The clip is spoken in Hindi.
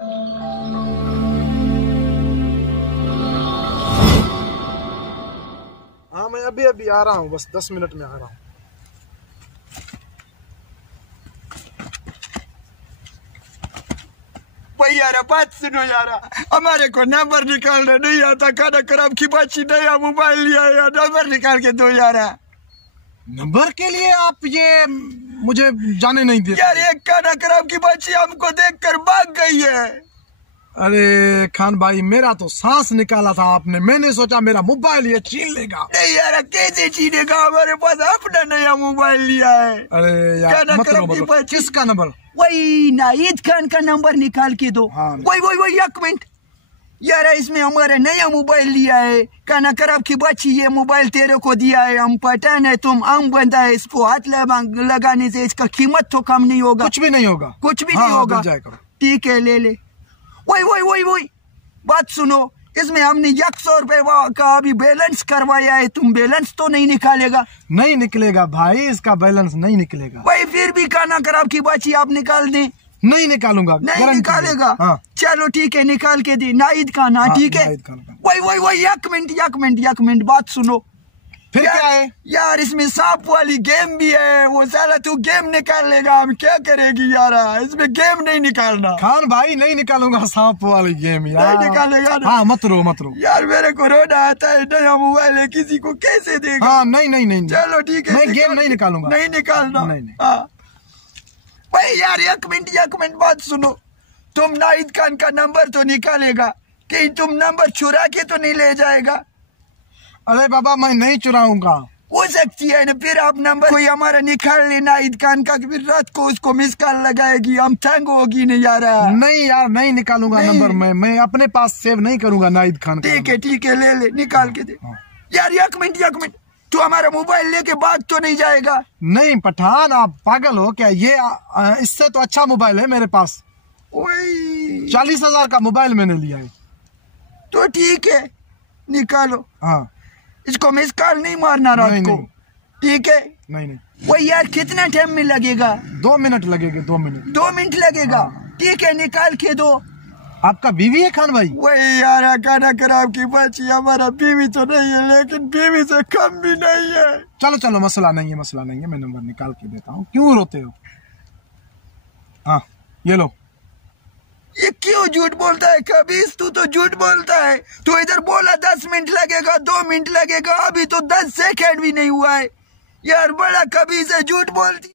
हाँ मैं अभी आ रहा हूँ, बस 10 मिनट में आ रहा हूँ। भाई यार बात सुनो यार, हमारे को नंबर निकालना नहीं आता, खाना खराब की बच्ची नया मोबाइल लिया यार, नंबर निकाल के दो यार। नंबर के लिए आप ये मुझे जाने नहीं देते यार? एक खाना खराब की बच्ची हमको देखकर भाग गई है। अरे खान भाई, मेरा तो सांस निकाला था आपने, मैंने सोचा मेरा मोबाइल ये छीन लेगा। नहीं यार, कैसे छीनेगा, हमारे पास अपना नया मोबाइल लिया है। अरे यार मत रो, किसका नंबर? वही नाहिद खान का नंबर निकाल के दो। हाँ। वही 1 मिनट यार, इसमें हमारा नया मोबाइल लिया है, खाना खराब की बच्ची ये मोबाइल तेरे को दिया है, हम पठान है, तुम आम बंदा है, इसको हाथ लगाने से इसका कीमत तो कम नहीं होगा। कुछ भी नहीं होगा, कुछ भी नहीं होगा। ठीक है ले ले। वही बात सुनो, इसमें हमने 100 रुपए का अभी बैलेंस करवाया है, तुम बैलेंस तो नहीं निकालेगा? नहीं निकलेगा भाई, इसका बैलेंस नहीं निकलेगा। भाई फिर भी खाना खराब की बच्ची आप निकाल दें। नहीं निकालूंगा। नहीं निकालेगा? हाँ। चलो ठीक है, निकाल के दी नाहिद खान। हाँ ठीक है। वही 1 मिनट बात सुनो। फिर क्या है यार? इसमें सांप वाली गेम भी है, वो साला तू गेम निकाल लेगा, हम क्या करेगी यार? इसमें गेम नहीं निकालना। खान भाई नहीं निकालूंगा सांप वाली गेम यार। नहीं निकालेगा ना? हाँ मत रो यार, मेरे को रोना आता है, नया मोबाइल है, किसी को कैसे देगा? हाँ नहीं। चलो ठीक है, मैं गेम नहीं निकालूंगा। नहीं निकालना। नहीं। हाँ भाई यार 1 मिनट बात सुनो, तुम नाहिद खान का नंबर तो निकालेगा, कहीं तुम नंबर चुरा के तो नहीं ले जाएगा? अरे बाबा मैं नहीं चुराऊंगा। हो सकती है ना, फिर आप नंबर कोई हमारा निकाल ले नाहिद खान का, फिर रात को उसको मिस कॉल लगाएगी, हम तंग होगी नहीं यार। नहीं यार नहीं निकालूंगा नंबर, मैं अपने पास सेव नहीं करूंगा नाहिद खान का। ठीक है ले निकाल के दे। यार 1 मिनट, तू हमारा मोबाइल लेके भाग तो नहीं जाएगा? नहीं पठान, आप पागल हो क्या? ये इससे तो अच्छा मोबाइल है मेरे पास। 40,000 का मोबाइल मैंने लिया है। तो ठीक है निकालो। हाँ इसको मिस कॉल नहीं मारना रात को। ठीक है? नहीं। वही यार कितना टाइम में लगेगा? 2 मिनट लगेंगे। 2 मिनट। 2 मिनट लगेगा? ठीक है निकाल के दो। आपका बीवी है खान भाई? वही यार खाना खराब की बच्ची, हमारा बीवी तो नहीं है, लेकिन बीवी से कम भी नहीं है। चलो मसला नहीं है, मैं नंबर निकाल के देता हूँ। क्यों रोते हो? हाँ ये लो। ये क्यों झूठ बोलता है कबीस? तू तो झूठ बोलता है। तू इधर बोला 10 मिनट लगेगा, 2 मिनट लगेगा, अभी तो 10 सेकंड भी नहीं हुआ है यार, बड़ा कबीस है, झूठ बोलती।